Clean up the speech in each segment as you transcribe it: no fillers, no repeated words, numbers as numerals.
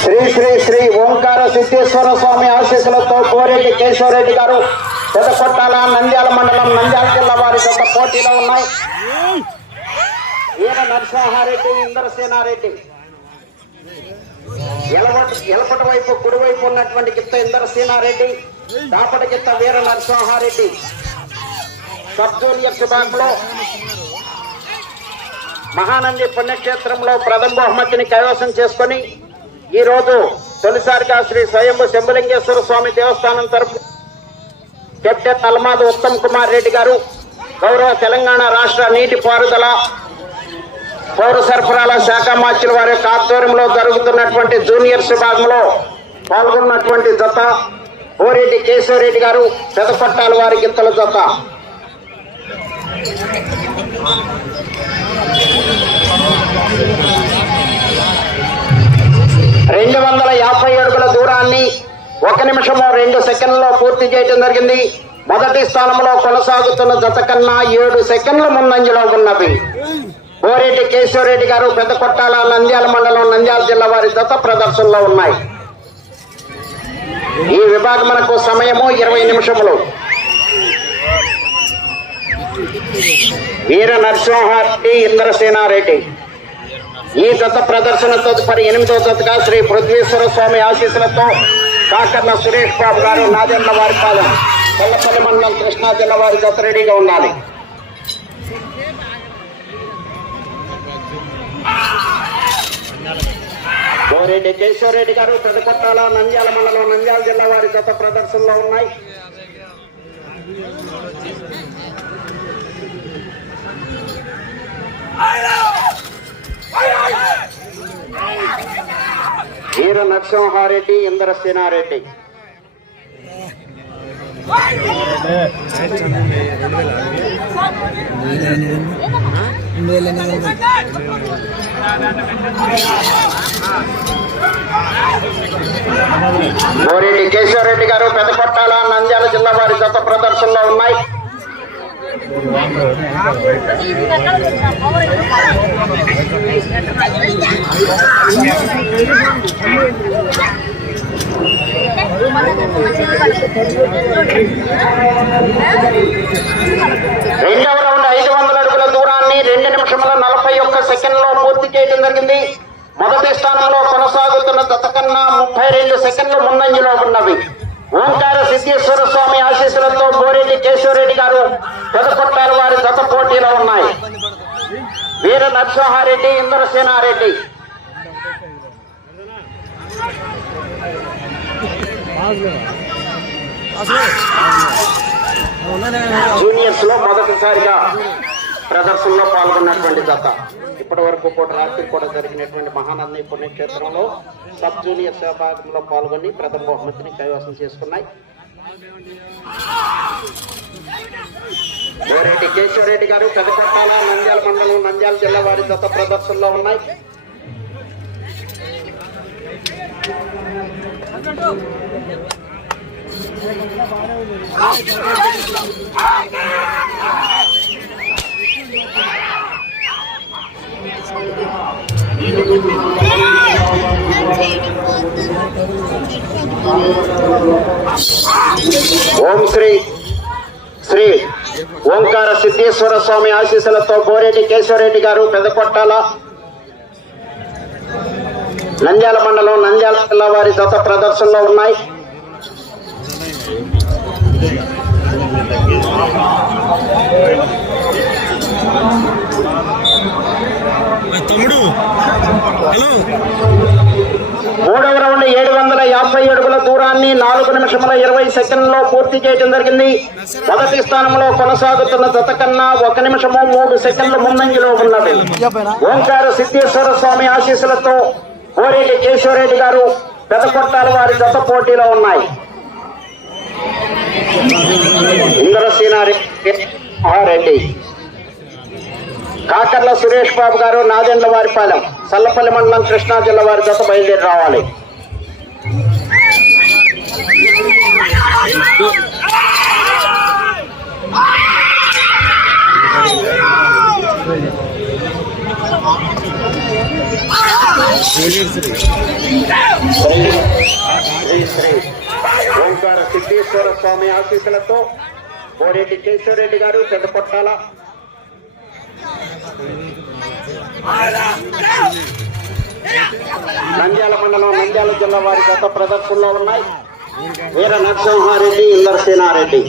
శ్రీ శ్రీ శ్రీ ఓంకార సిద్ధేశ్వర స్వామి ఆశీస్సులతో కోరెడ్డి కేశవరెడ్డి గారు పెదకొట్టాల నంద్యాల మండలం నంద్యాల జిల్లా వారి యొక్క పోటీలో ఉన్నాయి. ఈయన నరసింహారెడ్డి ఇంద్రసేనారెడ్డి. ఎలపటి వైపు కుడివైపు ఉన్నటువంటి గిత్త ఇంద్రసేనారెడ్డి, దాపటి గిత్త వీర నరసింహారెడ్డి. సబ్ జూనియర్ విభాగంలో మహానంది పుణ్యక్షేత్రంలో ప్రథమ బహుమతిని కైవసం చేసుకుని ఈ రోజు తొలిసారిగా శ్రీ స్వయంభు శంభులింగేశ్వర స్వామి దేవస్థానం తరఫు కెప్టెన్ అల్మాద్ ఉత్తమ్ కుమార్ రెడ్డి గారు, గౌరవ తెలంగాణ రాష్ట్ర నీటి పారుదల పౌర సరఫరాల శాఖ మార్చుల వారి యొక్క ఆధ్వర్యంలో జరుగుతున్నటువంటి జూనియర్స్ విభాగంలో పాల్గొన్నటువంటి జత కోరెడ్డి కేశవరెడ్డి గారు పెదపట్టాల వారి గిత్తల జత. 250 అడుగుల దూరాన్ని 1 నిమిషము 2 సెకండ్లలో పూర్తి చేయడం జరిగింది. మొదటి స్థానంలో కొనసాగుతున్న జత కన్నా 7 సెకండ్ల ముందంజలో ఉన్నవి. కోరెడ్డి కేశవరెడ్డి గారు పెద్దకొట్టాల నంద్యాల మండలం నంద్యాల జిల్లా వారి జత ప్రదర్శనలో ఉన్నాయి. ఈ విభాగం మనకు సమయము 20 నిమిషములు. వీర నరసింహారెడ్డి ఇంద్రసేనారెడ్డి. ఈ జత ప్రదర్శన తదుపరి 8వ జతగా శ్రీ పృథ్వీశ్వర స్వామి ఆశీస్సులతో కాకర్ల సురేష్ బాబు గారు నాదెండ్ల వారి పాదం కొల్లపల్లి మండలం కృష్ణా జిల్లా వారి జత రెడీగా ఉండాలి. కోరెడ్డి కేశవరెడ్డి గారు పెదకొట్టాల నంద్యాల మండలం నంద్యాల జిల్లా వారి జత ప్రదర్శనలో ఉన్నాయి. వీర నరసింహారెడ్డి ఇంద్రసేనారెడ్డి. కోరెడ్డి కేశవరెడ్డి గారు పెదపట్టాల నంద్యాల జిల్లా వారి జత ప్రదర్శనలో ఉన్నాయి. రెండవ రౌండ్ 500 అడుగుల దూరాన్ని 2 నిమిషముల 41 సెకండ్లో పూర్తి చేయడం జరిగింది. మొదటి స్థానంలో కొనసాగుతున్న జత కన్నా 32 సెకండ్ల ముందంజలో ఉన్నవి. ఓంకార సిద్ధేశ్వర స్వామి ఆశీస్సులతో కోరెడ్డి కేశవరెడ్డి గారు పెదకొట్టాల వారి జత పోటీలో ఉన్నాయి. వీర నరసింహారెడ్డి ఇంద్రసేనారెడ్డి. జూనియర్స్ లో మొదటిసారిగా ప్రదర్శనలో పాల్గొన్నటువంటి జత. ఇప్పటి వరకు కూడా రాత్రి కూడా జరిగినటువంటి మహానంది పుణ్యక్షేత్రంలో సబ్ జూనియర్స్ విభాగంలో పాల్గొని ప్రథమ బహుమతిని కైవసం చేసుకున్నాయి. కోరెడ్డి కేశవరెడ్డి గారు పెదకొట్టాల నంద్యాల మండలం నంద్యాల జిల్లా వారి జత ప్రదర్శనలో ఉన్నాయి. ఓం శ్రీ శ్రీ ఓంకార సిద్ధేశ్వర స్వామి ఆశీస్సులతో కోరెడ్డి కేశవరెడ్డి గారు పెదకొట్టాల నంద్యాల మండలం నంద్యాల జిల్లా వారి జత ప్రదర్శనలో ఉన్నాయి. మూడవ రౌండ్ 750 అడుగుల దూరాన్ని 4 నిమిషముల 20 సెకండ్లో పూర్తి చేయడం జరిగింది. మొదటి స్థానంలో కొనసాగుతున్న జత కన్నా 1 నిమిషము 3 సెకండ్ల ముందంజలో ఉన్నది. ఓంకార సిద్ధేశ్వర స్వామి ఆశీస్సులతో కోరేటి కేశవరెడ్డి గారు పెదకొట్టాల వారి జత పోటీలో ఉన్నాయి. ఇంద్రసేనారెడ్డి, కాకర్ల సురేష్ బాబు గారు నాదెండ్ల వారిపాలెం సల్లపల్లి మండలం కృష్ణా జిల్లా వారి జత బయలుదేరి రావాలి. ఓంకార సిద్ధేశ్వర స్వామి ఆశీస్సులతో కోరేటి కేశవరెడ్డి గారు పెద్దకొట్టాల, నంద్యాల మండలం నంద్యాల జిల్లా వారి గత ప్రదర్శనలో ఉన్నాయి. వీర నరసింహారెడ్డి, ఇంద్రసేనారెడ్డి.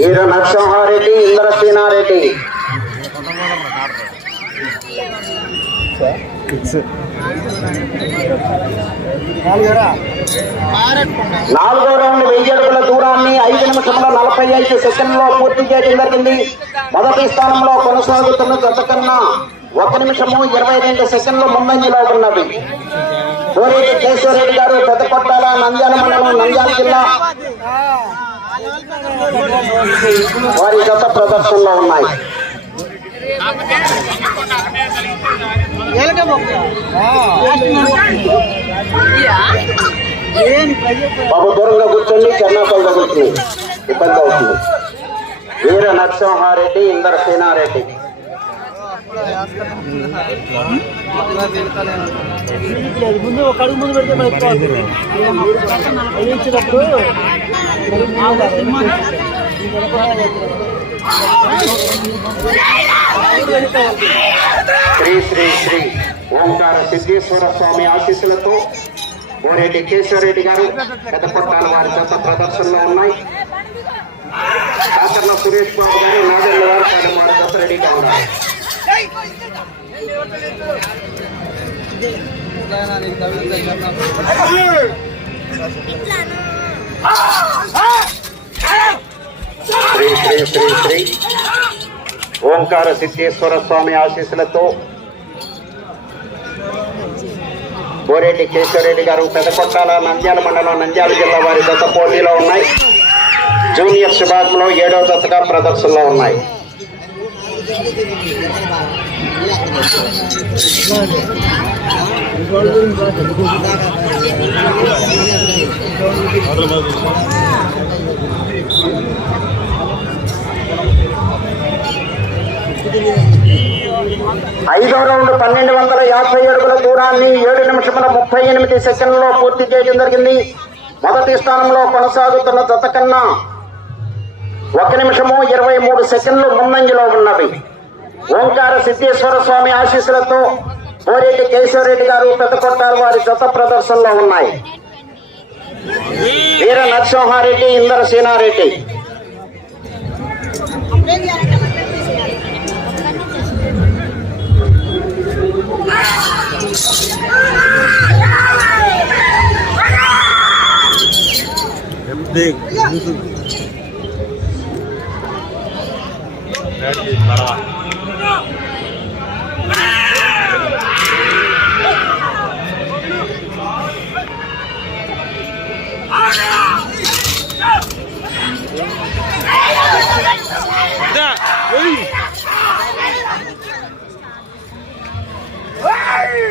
వీర నరసింహారెడ్డి, ఇంద్రసేనారెడ్డి. 4వ రౌండ్ 1000 అడుగుల దూరాన్ని 5 నిమిషముల 45 సెకండ్లో పూర్తి చేయడం జరిగింది. మొదటి స్థానంలో కొనసాగుతున్న జత కన్నా 1 నిమిషము 22 సెకండ్లు ముందంజలో ఉన్నవి. కోరేటి కేశవరెడ్డి గారు పెద్దకొట్టాల, నంద్యాల మండలం నంద్యాల జిల్లా వారి జత ప్రదర్శనలో ఉన్నాయి. బాబు దూరంగా కూర్చోండి, చెన్నాపల్లి తగులుతుంది, ఇబ్బంది అవుతుంది. వీర నరసింహారెడ్డి, ఇంద్రసేనారెడ్డి. ముందు ఒక అడుగు ముందు పెడితే శ్రీ శ్రీ శ్రీ ఓంకార సిద్ధేశ్వర స్వామి ఆశీస్సులతో కోరేటి కేశవరెడ్డి గారు పెద్దకొట్టాల వారి జత ప్రదర్శనలో ఉన్నాయి. కాకర్ల సురేష్ బాబు గారు నాగర్ల వారి జత రెడీగా ఉన్నారు. శ్రీ శ్రీ శ్రీ శ్రీ ఓంకార సిద్ధేశ్వర స్వామి ఆశీస్సులతో కోరేటి కేశవరెడ్డి గారు పెదకొట్టాల, నంద్యాల మండలం నంద్యాల జిల్లా వారి జత పోటీలో ఉన్నాయి. జూనియర్స్ విభాగంలో 7వ జతగా ప్రదర్శనలో ఉన్నాయి. ఐదవ రౌండ్ 1250 అడుగుల దూరాన్ని 7 నిమిషముల 38 సెకండ్లలో పూర్తి చేయడం జరిగింది. మొదటి స్థానంలో కొనసాగుతున్న జత కన్నా 1 నిమిషము 23 సెకండ్లు ముందంజలో ఉన్నవి. ఓంకార సిద్ధేశ్వర స్వామి ఆశీస్సులతో కోరేటి కేశవరెడ్డి గారు పెద్దకొట్టాల వారి జత ప్రదర్శనలో ఉన్నాయి. వీర నరసింహారెడ్డి, ఇంద్రసేనారెడ్డి.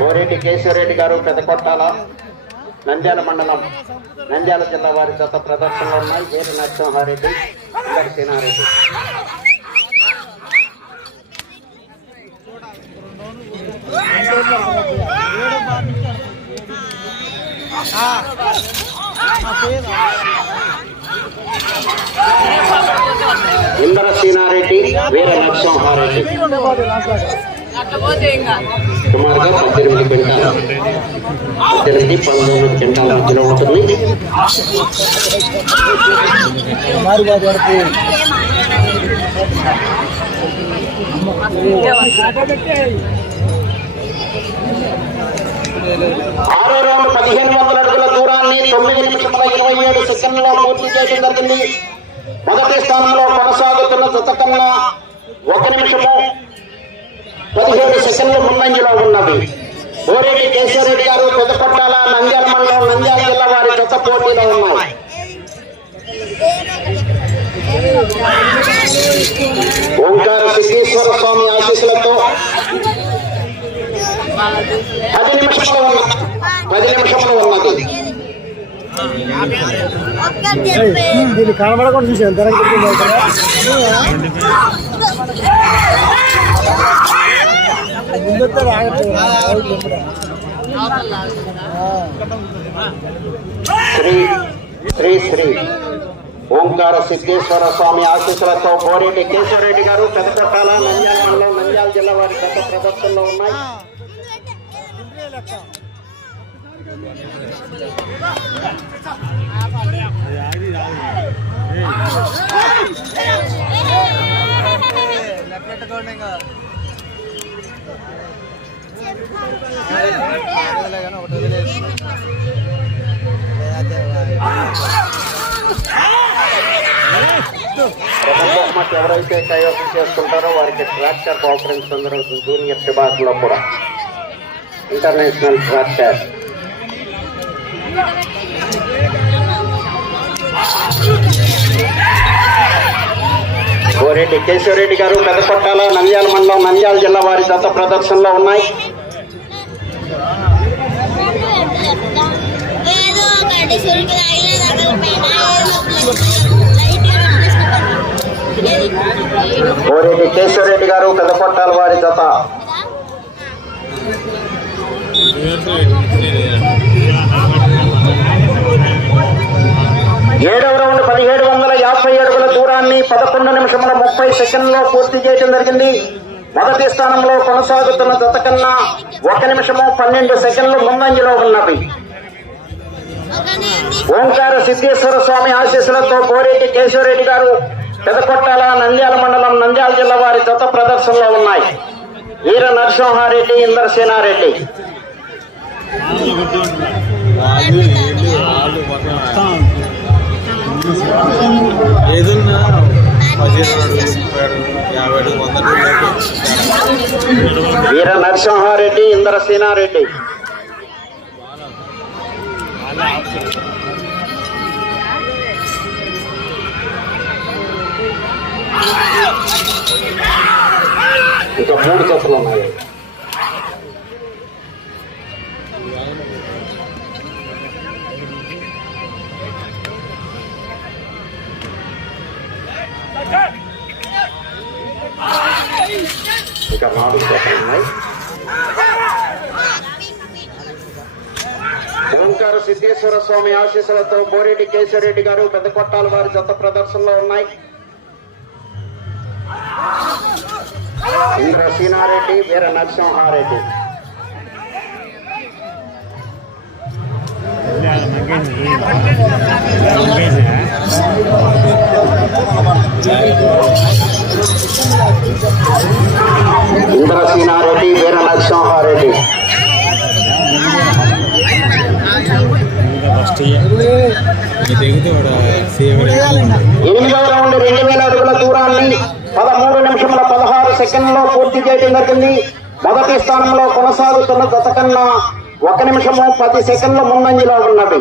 కోరేటి కేశవరెడ్డి గారు పెద్దకొట్టాల, నంద్యాల మండలం నంద్యాల జిల్లా వారి జత ప్రదర్శనలో ఉన్నాయి. వీర నరసింహారెడ్డి, ఇంద్రసేనారెడ్డి. ఇంద్రసేనారెడ్డి, వీర నరసింహారెడ్డి. సుమారుగా 18 క్వింటాల 19 క్వింటాల మధ్యలో ఉంటుంది. ఆరో రౌండ్ 1500 అడుగుల దూరాన్ని 9 నిమిషముల 27 సెకండ్లలో పూర్తి చేయడం జరిగింది. మొదటి స్థానంలో కొనసాగుతున్న జత కన్నా 1 నిమిషము 17 సెకండ్లు ముందంజలో ఉన్నవి. ఓరెడ్డి కేశవరెడ్డి గారు పెద్దపట్టాల నంద్యాల మండలం నంద్యాల జిల్లా వారి జత పోటీలో ఉన్నాయి. ఓంకార సిద్ధేశ్వర స్వామి ఆశీస్సులతో 10 నిమిషంలో ఉన్నది. దీన్ని కనబడకుండా చూసాను ముందు శ్రీ శ్రీ ఓంకార సిద్ధేశ్వర స్వామి ఆశీస్సులతో బోరెడ్డి కేశవరెడ్డి గారు పెద్దపట్టాల నంద్యాల మండలం నంద్యాల జిల్లా వారి గత ప్రదర్శనలో ఉన్నాయి. ఎవరైతే కైవసం చేసుకుంటారో వారికి ట్రాక్టర్ కాన్ఫరెన్స్ జరుగుతుంది. జూనియర్ విభాగంలో కూడా ఇంటర్నేషనల్ ట్రాక్టర్ గోరెడ్డి కేశవరెడ్డి గారు పెద్దపట్టాల నంద్యాల మండలం నంద్యాల జిల్లా వారి గత ప్రదర్శనలో ఉన్నాయి. గోరెడ్డి కేశవరెడ్డి గారు పెద్దపట్టాల వారి జత 7వ రౌండ్ 1750 అడుగుల దూరాన్ని 11 నిమిషముల 30 సెకండ్లో పూర్తి చేయడం జరిగింది. మొదటి స్థానంలో కొనసాగుతున్న జత కన్నా 1 నిమిషము 12 సెకండ్లు ముందంజలో ఉన్నవి. ఓంకార సిద్ధేశ్వర స్వామి ఆశీస్సులతో గోరెడ్డి కేశవరెడ్డి గారు పెదకొట్టాల నంద్యాల మండలం నంద్యాల జిల్లా వారి జత ప్రదర్శనలో ఉన్నాయి. వీర నరసింహారెడ్డి ఇంద్రసేనారెడ్డి వీర నరసింహారెడ్డి ఇంద్రసేనారెడ్డి ఇంకా 3 జతలు ఉన్నాయి. ఇంకా 4 జతలు ఉన్నాయి. ఓంకార సిద్ధేశ్వర స్వామి ఆశీస్సులతో బోరెడ్డి కేశవరెడ్డి గారు పెద్దకొట్టాల వారి జత ప్రదర్శనలో ఉన్నాయి. ఇంద్రసేనారెడ్డి వీర నరసింహారెడ్డి 8వ రౌండ్ 2000 అడుగుల దూరాన్ని 13 నిమిషముల 16 సెకండ్లో పూర్తి చేయడం జరిగింది. మొదటి స్థానంలో కొనసాగుతున్న జత కన్నా 1 నిమిషము 10 సెకండ్ల ముందంజలో ఉన్నది.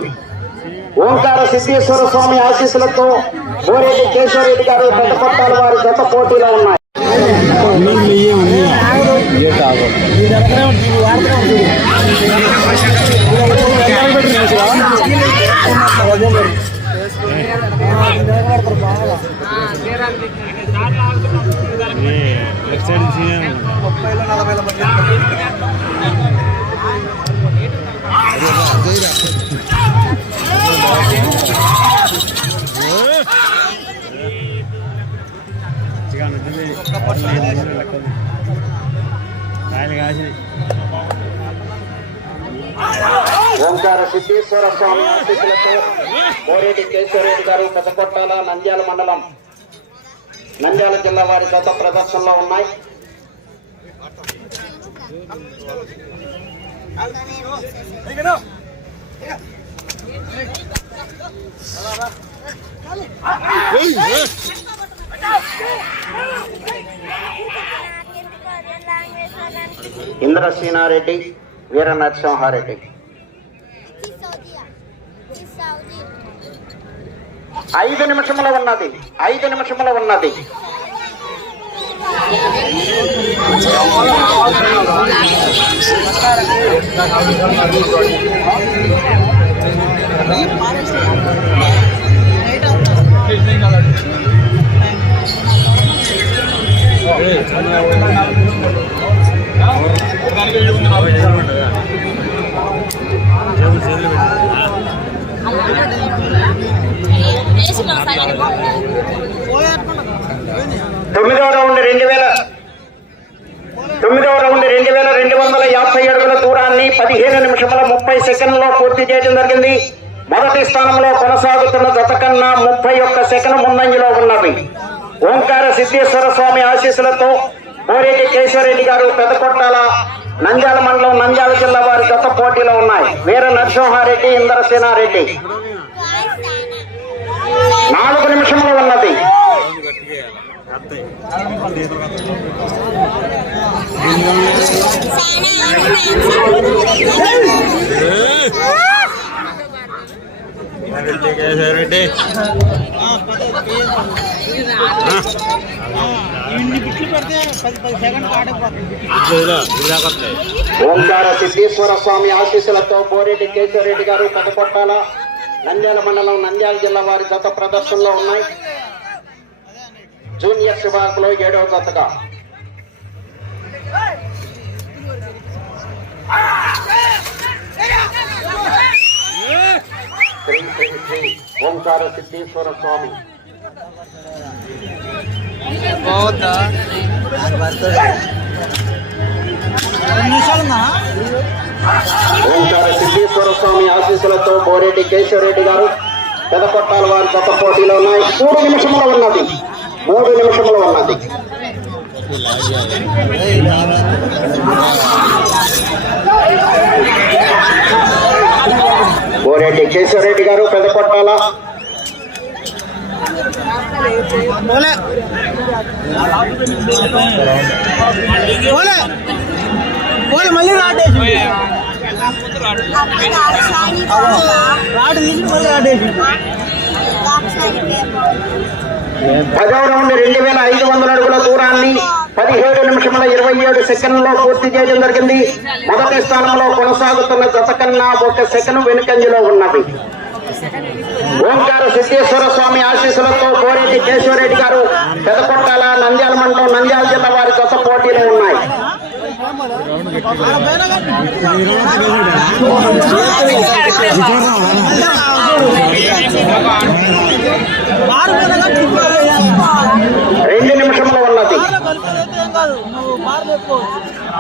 ఓంకార సిద్ధేశ్వర స్వామి ఆశీస్సులతో బోరెడ్డి కేశవరెడ్డి గారు పెద్దపట్టాల వారి జత పోటీలో ఉన్నాయి. ఓంకార సిద్ధేశ్వర స్వామి ఆశీస్సులతో బోరెడ్డి కేశవరెడ్డి గారు పెద్దకొట్టాల నంద్యాల మండలం నంద్యాల జిల్లా వారి గత ప్రదర్శనలో ఉన్నాయి. ఇంద్రసేనారెడ్డి, వీర నరసింహారెడ్డి. 5 నిమిషముల ఉన్నది. 5 నిమిషముల ఉన్నది. తొమ్మిదవ రౌండ్ 2250 అడుగుల దూరాన్ని 15 నిమిషముల 30 సెకండ్లలో పూర్తి చేయడం జరిగింది. మొదటి స్థానంలో కొనసాగుతున్న జత కన్నా 31 సెకండ్ ముందంజలో ఉన్నవి. ఓంకార సిద్ధేశ్వర స్వామి ఆశీస్సులతో బోరెడ్డి కేశవరెడ్డి గారు పెదకొట్టాల నంద్యాల మండలం నంద్యాల జిల్లా వారి జత పోటీలో ఉన్నాయి. వీర నరసింహారెడ్డి, ఇంద్రసేనారెడ్డి. 4 నిమిషంలో ఉన్నది. ఓంకార సిద్ధేశ్వర స్వామి ఆశీస్సులతో బోరెడ్డి కేశవరెడ్డి గారు పెదకొట్టాల నంద్యాల మండలం నంద్యాల జిల్లా వారి జత ప్రదర్శనలో ఉన్నాయి. జూనియర్ విభాగంలో 7వ జతగా ఓంకార సిద్ధేశ్వర స్వామి. ఓంకార సిద్ధేశ్వర స్వామి ఆశీస్సులతో బోరెడ్డి కేశవరెడ్డి గారు పెదకొట్టాల వారి జత పోటీలో ఉన్నాయి. 3 నిమిషంలో ఉన్నది. 3 నిమిషంలో ఉన్నది. బోరెడ్డి కేశవరెడ్డి గారు పెదకొట్టాల మళ్ళీ రాటేసి 10వ రౌండ్ 2500 అడుగుల దూరాన్ని 17 నిమిషముల 27 సెకండ్లలో పూర్తి చేయడం జరిగింది. మొదటి స్థానంలో కొనసాగుతున్న జత కన్నా 1 సెకండ్ వెనుకంజలో ఉన్నది. ఓంకార సిద్ధేశ్వర స్వామి ఆశీస్సులతో బోరెడ్డి కేశవరెడ్డి గారు పెదకొట్టాల నంద్యాల మండలం నంద్యాల జిల్లా వారి జత పోటీలు ఉన్నాయి. రెండు నిమిషంలో ఉన్నది.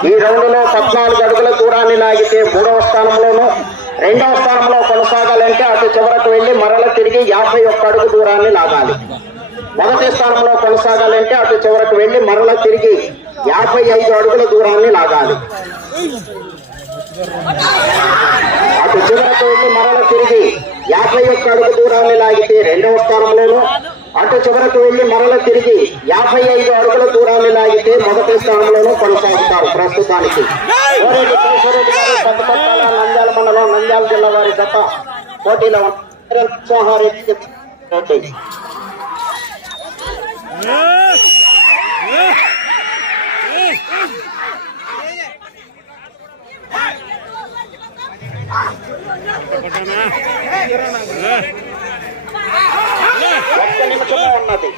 ఈ రౌండ్ లో 14 అడుగుల దూరాన్ని లాగితే 3వ స్థానంలోను, 2వ స్థానంలో కొనసాగాలంటే అటు చివరకు వెళ్లి మరల తిరిగి 51 అడుగు దూరాన్ని లాగాలి. మొదటి స్థానంలో కొనసాగాలంటే అటు చివరకు వెళ్లి మరల తిరిగి 55 అడుగుల దూరాన్ని లాగాలి. అటు చివరకు వెళ్లి మరల తిరిగి 51 అడుగు దూరాన్ని లాగితే 2వ స్థానంలోను, అటు చివరకు వెళ్లి మరల తిరిగి 55 అడుగుల దూరాన్ని లాగితే మొదటి స్థానంలోనూ కొనసాగుతారు. ప్రస్తుతానికి బోరెడ్డి కేశవరెడ్డి గారు పెద్దపట్టాల నంద్యాల మండలం నంద్యాల జిల్లా వారి జత పోటీలో నరసింహారెడ్డి. ఒక్క నిమిషంలో ఉన్నది.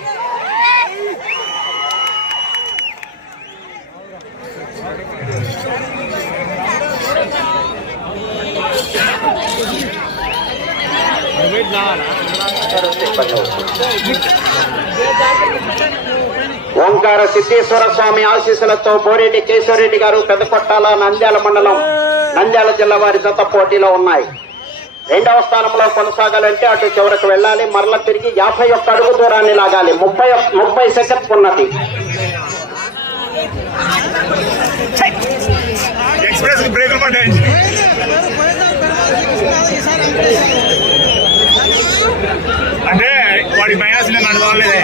ఓంకార సిద్ధేశ్వర స్వామి ఆశీస్సులతో బోరెడ్డి కేశవరెడ్డి గారు పెద్దకొట్టాల నంద్యాల మండలం నంద్యాల జిల్లా వారి జత పోటీలో ఉన్నాయి. 2వ స్థానంలో కొనసాగాలంటే అటు చివరకు వెళ్ళాలి, మరల తిరిగి 51 అడుగు దూరాన్ని లాగాలి. 30 సెకండ్స్ ఉన్నది. అంటే వాడి మైనస్ నేను నడవలేదే